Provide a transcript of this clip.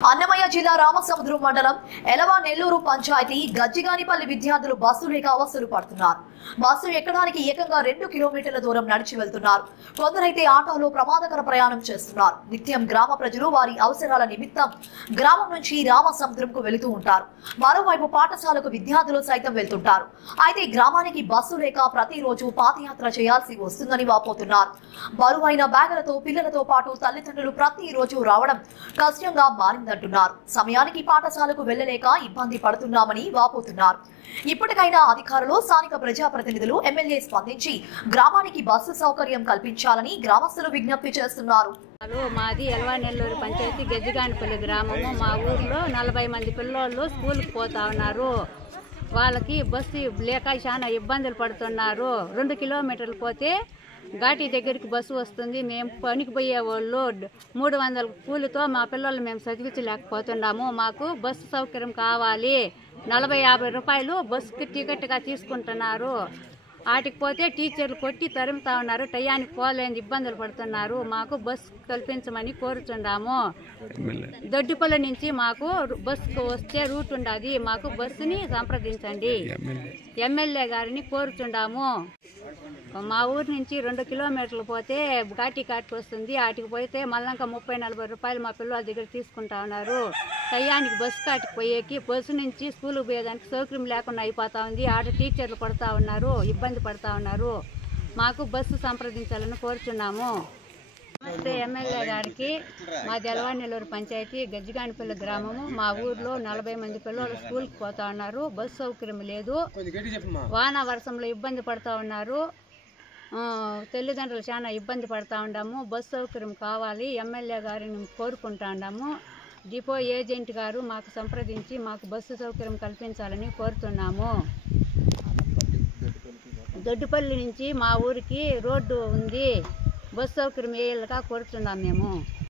అన్నమయ్య జిల్లా రామసముద్రం మండలం ఎలవ నెల్లూరు పంచాయతీ గజ్జిగానిపల్లి విద్యార్థులు బస్సు లేక అవస్థలు పడుతున్నారు. బస్సు ఎక్కడానికి ఏకంగా 2 కిలోమీటర్ల దూరం నడిచి వెళ్తున్నారు. కొందరైతే ఆటోలో ప్రమాదకర ప్రయాణం చేస్తున్నారు. నిత్యం గ్రామ ప్రజలు వారి అవసరాల నిమిత్తం గ్రామం నుంచి రామసముద్రంకు వెళుతూ ఉంటారు. మరోవైపు పాఠశాలకు విద్యార్థులు సైతం వెళ్తుంటారు. అయితే గ్రామానికి బస్సు లేక ప్రతిరోజు పాదయాత్ర చేయాల్సి వస్తుందని వాపోతున్నారు. బరువైన బ్యాగులతో పిల్లలతో పాటు తల్లిదండ్రులు ప్రతిరోజు రావడం కష్టంగా మారిందంటున్నారు. సమయానికి పాఠశాలకు వెళ్లలేక ఇబ్బంది పడుతున్నామని వాపోతున్నారు. ఇప్పటికైనా అధికారులు, స్థానిక ప్రజాప్రతినిధులు, ఎమ్మెల్యే స్పందించి గ్రామానికి బస్సు సౌకర్యం కల్పించాలని గ్రామస్తులు విజ్ఞప్తి చేస్తున్నారు. మాది ఎల్వా నెల్లూరు పంచాయతీ గజ్జిగానిపల్లి గ్రామము. మా ఊర్లో 40 మంది పిల్లోళ్ళు స్కూల్కి పోతా ఉన్నారు. వాళ్ళకి బస్సు లేక చాలా ఇబ్బందులు పడుతున్నారు. 2 కిలోమీటర్లు పోతే ఘాటి దగ్గరికి బస్సు వస్తుంది. మేము పనికి పోయే వాళ్ళు 300 కూలితో మా పిల్లలు మేము చదివించలేకపోతున్నాము. మాకు బస్సు సౌకర్యం కావాలి. 40-50 రూపాయలు బస్సుకి టికెట్గా తీసుకుంటున్నారు. వాటికి పోతే టీచర్లు కొట్టి తరుముతా ఉన్నారు. టయానికి పోలేని ఇబ్బందులు పడుతున్నారు. మాకు బస్సు కల్పించమని కోరుచున్నాము. దొడ్డిపల్లి నుంచి మాకు బస్సుకు వచ్చే రూట్ ఉండదు. మాకు బస్సుని సంప్రదించండి. ఎమ్మెల్యే గారిని కోరుచున్నాము. మా ఊరు నుంచి 2 కిలోమీటర్లు పోతే ఘాటికి వస్తుంది. వాటికి పోతే మళ్ళీ 30-40 రూపాయలు మా పిల్లల దగ్గర తీసుకుంటా ఉన్నారు. టయానికి బస్సు కాటికి పోయేకి బస్సు నుంచి స్కూల్కి పోయేదానికి సౌకర్యం లేకుండా అయిపోతా ఉంది. ఆడ టీచర్లు పడుతూ ఉన్నారు, ఇబ్బంది పడుతూ ఉన్నారు. మాకు బస్సు సంప్రదించాలని కోరుచున్నాము. నమస్తే ఎమ్మెల్యే గారికి. మాది ఎల్వా నెల్లూరు పంచాయతీ గజ్జిగానిపల్లి గ్రామము. మా ఊర్లో 40 మంది పిల్లలు స్కూల్కి పోతా ఉన్నారు. బస్సు సౌకర్యం లేదు. వాన వర్షంలో ఇబ్బంది పడుతూ ఉన్నారు. తల్లిదండ్రులు చాలా ఇబ్బంది పడుతూ ఉన్నాము. బస్సు సౌకర్యం కావాలి. ఎమ్మెల్యే గారిని కోరుకుంటా ఉన్నాము. డిపో ఏజెంట్ గారు మాకు సంప్రదించి మాకు బస్సు సౌకర్యం కల్పించాలని కోరుతున్నాము. దొడ్డిపల్లి నుంచి మా ఊరికి రోడ్డు ఉంది. బస్సు సౌకర్యం వేయాలిగా కోరుతున్నాం మేము.